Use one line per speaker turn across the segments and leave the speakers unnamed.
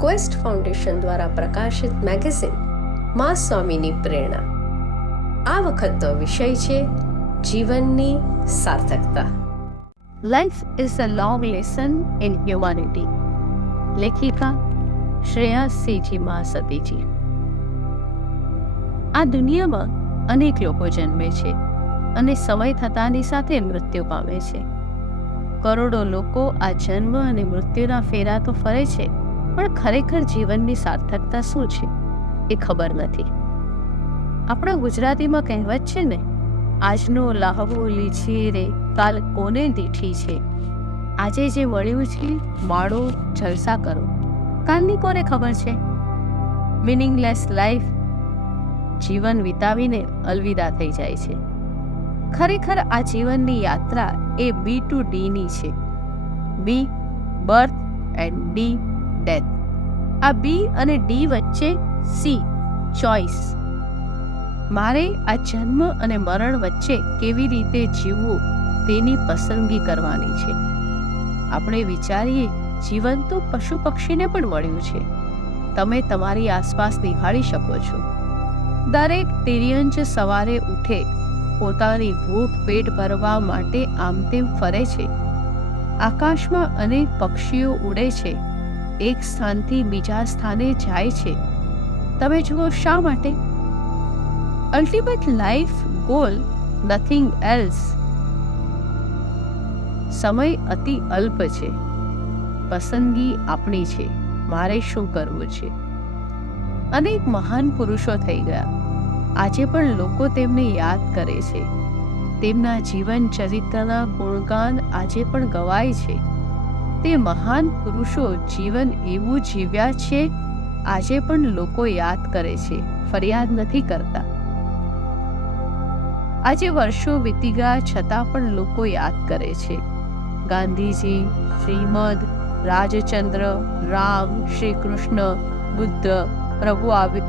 Quest foundation દ્વારા પ્રકાશિત magazine મા સ્વામીની પ્રેરણા. આ વખતનો વિષય છે જીવનની સાર્થકતા.
Life is a long lesson in humanity લેખિકા Shreya Seji Mahasatiji આ દુનિયામાં અનેક લોકો જન્મે છે અને સમય થતાની સાથે મૃત્યુ પામે છે. કરોડો લોકો આ જન્મ અને મૃત્યુના ફેરા તો ફરે છે. પણ ખરેખર જીવનની સાર્થકતા શું છે એ ખબર નથી. આપણા ગુજરાતીમાં કહેવત છે ને, આજનો લાહવો લીછી રે, કાલ કોને દીઠી છે? આજે જે મળ્યું છે, માળો જલસા કરો. કાલની કોને ખબર છે? મિનિંગલેસ લાઈફ, જીવન વિતાવીને અલવિદા થઈ જાય છે. ખરેખર આ જીવનની યાત્રા એ બી ટુ ડીની છે. B, birth and D death આ બી અને ડી વચ્ચે સી ચોઇસ મારે આ જન્મ અને મરણ વચ્ચે કેવી રીતે જીવવું તેની પસંદગી કરવાની છે. આપણે વિચારીએ, જીવન તો પશુ પક્ષીને પણ મળ્યું છે. તમે તમારી આસપાસ નિહાળી શકો છો. દરેક તિર્યંચ સવારે ઉઠે, પોતાની ભૂખ પેટ ભરવા માટે આમ તેમ ફરે છે. આકાશમાં અનેક પક્ષીઓ ઉડે છે. એક સ્થાનથી બીજા સ્થાને જાય છે. તમે જુઓ શા માટે? Ultimate life goal nothing else સમય અતિ અલ્પ છે. પસંદગી આપણી છે. મારે શું કરવું છે? અનેક મહાન પુરુષો થઈ ગયા. આજે પણ લોકો તેમને યાદ કરે છે. તેમના જીવન ચરિત્રના ગુણગાન આજે પણ ગવાય છે. તે મહાન પુરુષો જીવન એવું જીવ્યા છે, આજે પણ લોકો યાદ કરે છે, ફરિયાદ નથી કરતા. આજે વર્ષો વીતી ગયા છતાં પણ લોકો યાદ કરે છે. ગાંધીજી, શ્રીમદ, રાજચંદ્ર, રામ શ્રી કૃષ્ણ બુદ્ધ, પ્રભુ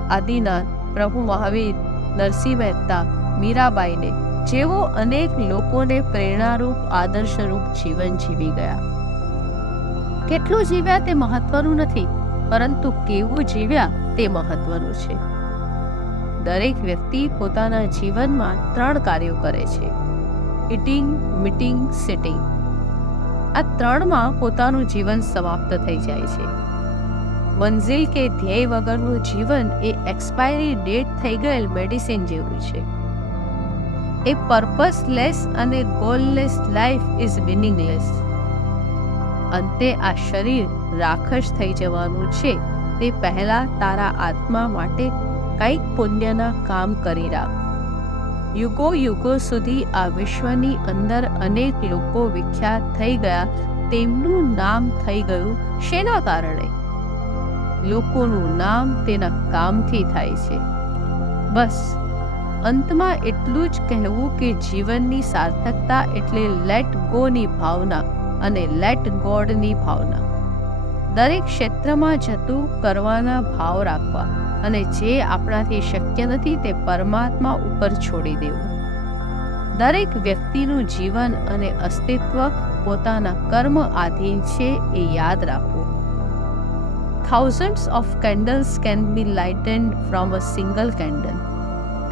આદિનાથ, પ્રભુ મહાવીર, નરસિંહ મહેતા, મીરાબાઈને જેઓ અનેક લોકોને પ્રેરણારૂપ, આદર્શરૂપ જીવન જીવી ગયા. કેટલું જીવ્યા તે મહત્વનું નથી, પરંતુ કેવું જીવ્યા તે મહત્વનું છે. દરેક વ્યક્તિ પોતાના જીવનમાં ત્રણ કાર્યો કરે છે. Eating, meeting, sitting. આ ત્રણમાં પોતાનું જીવન સમાપ્ત થઈ જાય છે. મંઝિલ કે ધ્યેય વગરનું જીવન એ એક્સપાયરી ડેટ થઈ ગયેલ મેડિસિન જેવું છે. એ પર્પસલેસ અને ગોલલેસ લાઈફ ઇઝ મિનિંગલેસ અંતે આ શરીર રાખશ થઈ જવાનું છે. તે પહેલા તારા આત્મા માટે કંઈક પુણ્યના કામ કરી રાખ. યુગો યુગો સુધી આ વિશ્વની અંદર અનેક લોકો વિખ્યાત થઈ ગયા. તેમનું નામ થઈ ગયું શેના કારણે? લોકોનું નામ તેના કામથી થાય છે. બસ, અંતમાં એટલું જ કહેવું કે જીવનની સાર્થકતા એટલે લેટ ગોની ભાવના. અને લેટ ગોડની ભાવના દરેક ક્ષેત્રમાં જતું કરવાના ભાવ રાખવા અને જે આપણાથી શક્ય નથી તે પરમાત્મા ઉપર છોડી દેવું દરેક વ્યક્તિનું જીવન અને અસ્તિત્વ પોતાના કર્મ આધીન છે એ યાદ રાખવું thousands of candles can be lightened from a single candle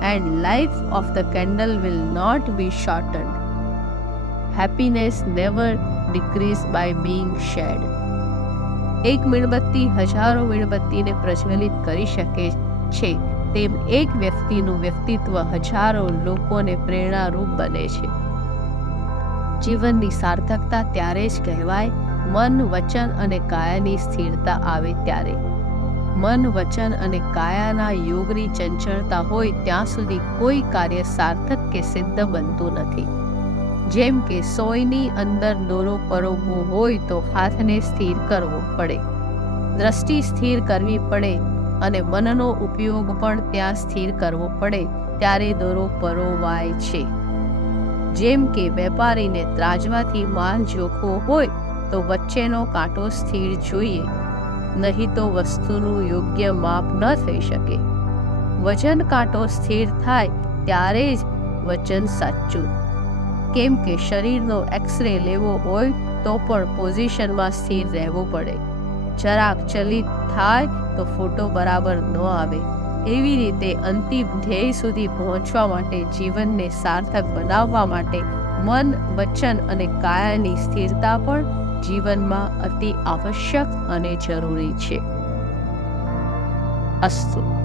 and life of the candle will not be shortened happiness never decrease by being shared એક મીણબત્તી હજારો મીણબત્તીને પ્રજ્વલિત કરી શકે છે. તેમ એક વ્યક્તિનું વ્યક્તિત્વ હજારો લોકોને પ્રેરણારૂપ બને છે. જીવનની સાર્થકતા ત્યારે જ કહેવાય, મન, વચન અને કાયાની સ્થિરતા આવે ત્યારે. મન, વચન અને કાયાના યોગની ચંચળતા હોય ત્યાં સુધી કોઈ કાર્ય સાર્થક કે સિદ્ધ બનતું નથી. જેમ કે સોયની અંદર દોરો પરોવવો હોય તો હાથને સ્થિર કરવો પડે. દ્રષ્ટિ સ્થિર કરવી પડે અને મનનો ઉપયોગ પણ ત્યાં સ્થિર કરવો પડે ત્યારે દોરો પરોવાય છે. જેમ કે વેપારીને ત્રાજવાથી માલ જોખવો હોય તો વચ્ચેનો કાંટો સ્થિર જોઈએ, નહીં તો વસ્તુનું યોગ્ય માપ ન થઈ શકે. વજન કાંટો સ્થિર થાય ત્યારે જ વચન સાચું કેમ કે શરીરનો એક્સરે લેવો હોય તો પણ પોઝિશનમાં સ્થિર રહેવું પડે. જરાક ચલિત થાય તો ફોટો બરાબર ન આવે. એવી રીતે અંતિમ ધ્યેય સુધી પહોંચવા માટે જીવનને સાર્થક બનાવવા માટે મન, વચન અને કાયાની સ્થિરતા પણ જીવનમાં અતિ આવશ્યક અને જરૂરી છે. અસ્તુ.